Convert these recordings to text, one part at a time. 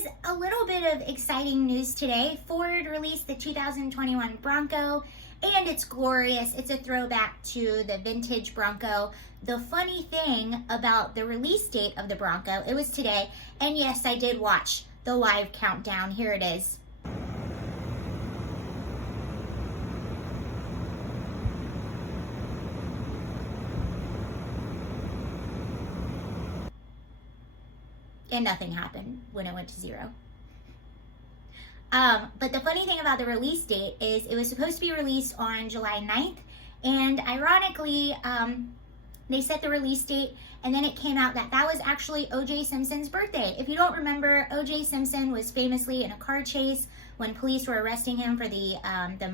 is a little bit of exciting news today. Ford released the 2021 Bronco, and it's glorious. It's a throwback to the vintage Bronco. The funny thing about the release date of the Bronco, it was today, and yes, I did watch the live countdown. Here it is. And nothing happened when it went to 0. But the funny thing about the release date is it was supposed to be released on July 9th. And ironically, they set the release date and then it came out that that was actually O.J. Simpson's birthday. If you don't remember, O.J. Simpson was famously in a car chase when police were arresting him for the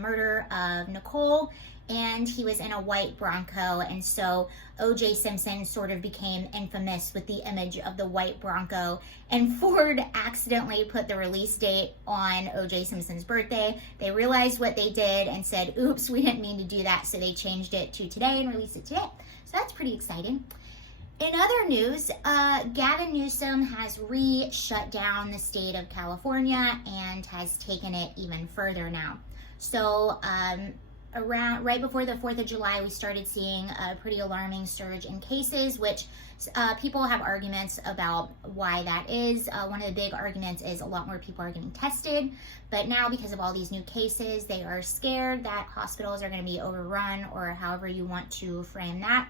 murder of Nicole. And he was in a white Bronco, and so O.J. Simpson sort of became infamous with the image of the white Bronco, and Ford accidentally put the release date on O.J. Simpson's birthday. They realized what they did and said, oops, we didn't mean to do that, so they changed it to today and released it today. So that's pretty exciting. In other news, Gavin Newsom has shut down the state of California and has taken it even further now. So, right before the 4th of July, we started seeing a pretty alarming surge in cases, which people have arguments about why that is. One of the big arguments is a lot more people are getting tested, but now because of all these new cases, they are scared that hospitals are going to be overrun, or however you want to frame that.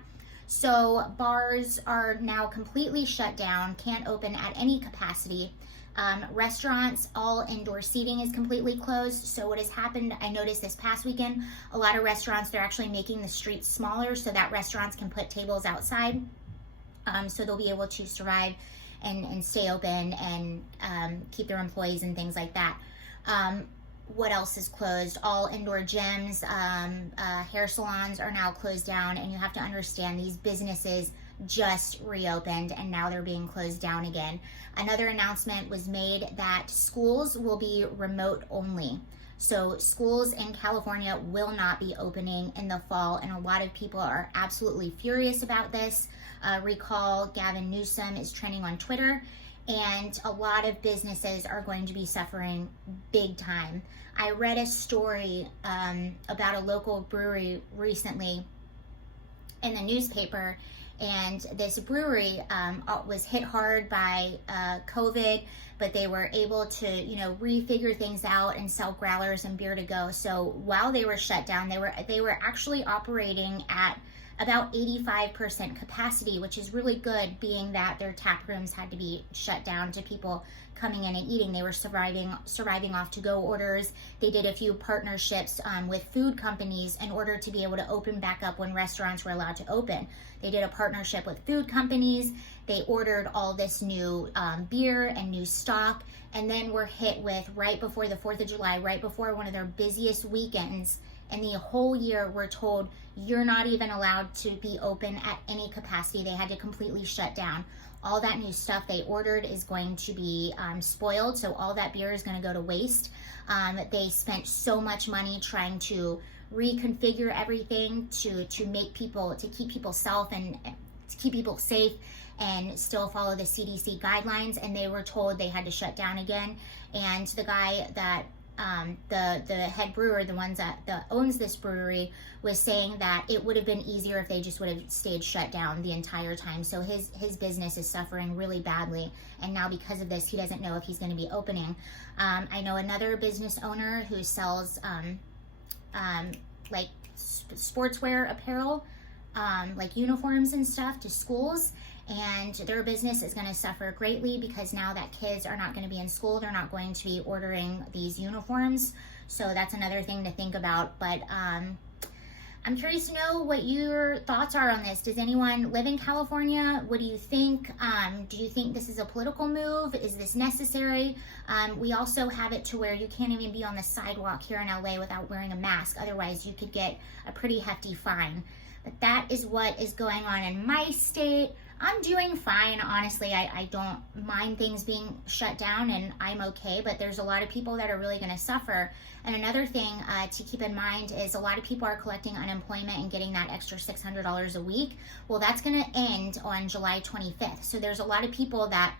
So bars are now completely shut down, can't open at any capacity. Restaurants, all indoor seating is completely closed. So what has happened, I noticed this past weekend, a lot of restaurants, they're actually making the streets smaller so that restaurants can put tables outside. So they'll be able to survive and stay open and keep their employees and things like that. What else is closed? All indoor gyms, hair salons are now closed down, and you have to understand these businesses just reopened and now they're being closed down again. Another announcement was made that schools will be remote only. So schools in California will not be opening in the fall, and a lot of people are absolutely furious about this. Recall Gavin Newsom is trending on Twitter, and a lot of businesses are going to be suffering big time. I read a story about a local brewery recently in the newspaper, and this brewery was hit hard by COVID, but they were able to, refigure things out and sell growlers and beer to go. So while they were shut down, they were actually operating at about 85% capacity, which is really good, being that their tap rooms had to be shut down to people coming in and eating. They were surviving off to-go orders. They did a few partnerships with food companies in order to be able to open back up when restaurants were allowed to open. They did a partnership with food companies. They ordered all this new beer and new stock, and then were hit with, right before the 4th of July, right before one of their busiest weekends in the whole year, we're told you're not even allowed to be open at any capacity. They had to completely shut down. All that new stuff they ordered is going to be spoiled, so all that beer is going to go to waste. They spent so much money trying to reconfigure everything to keep people safe and still follow the CDC guidelines, and they were told they had to shut down again. And the guy that the head brewer, the ones that owns this brewery, was saying that it would have been easier if they just would have stayed shut down the entire time. So his business is suffering really badly, and now because of this, he doesn't know if he's going to be opening. I know another business owner who sells like sportswear apparel, like uniforms and stuff to schools, and their business is going to suffer greatly because now that kids are not going to be in school, they're not going to be ordering these uniforms. So that's another thing to think about. But I'm curious to know what your thoughts are on this. Does anyone live in California? What do you think? Do you think this is a political move? Is this necessary? We also have it to where you can't even be on the sidewalk here in LA without wearing a mask. Otherwise, you could get a pretty hefty fine. But that is what is going on in my state. I'm doing fine, honestly. I don't mind things being shut down, and I'm okay, but there's a lot of people that are really going to suffer. And another thing to keep in mind is a lot of people are collecting unemployment and getting that extra $600 a week. Well, that's going to end on July 25th. So there's a lot of people that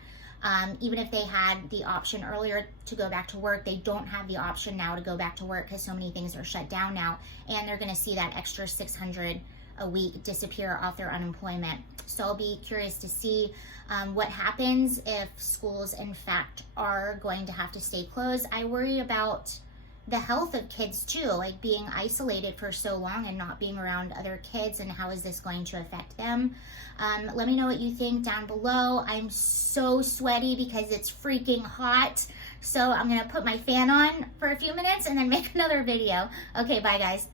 Even if they had the option earlier to go back to work, they don't have the option now to go back to work because so many things are shut down now, and they're going to see that extra $600 a week disappear off their unemployment. So I'll be curious to see what happens if schools in fact are going to have to stay closed. I worry about the health of kids too, like being isolated for so long and not being around other kids, and how is this going to affect them? Let me know what you think down below. I'm so sweaty because it's freaking hot, so I'm gonna put my fan on for a few minutes and then make another video. Okay, bye guys.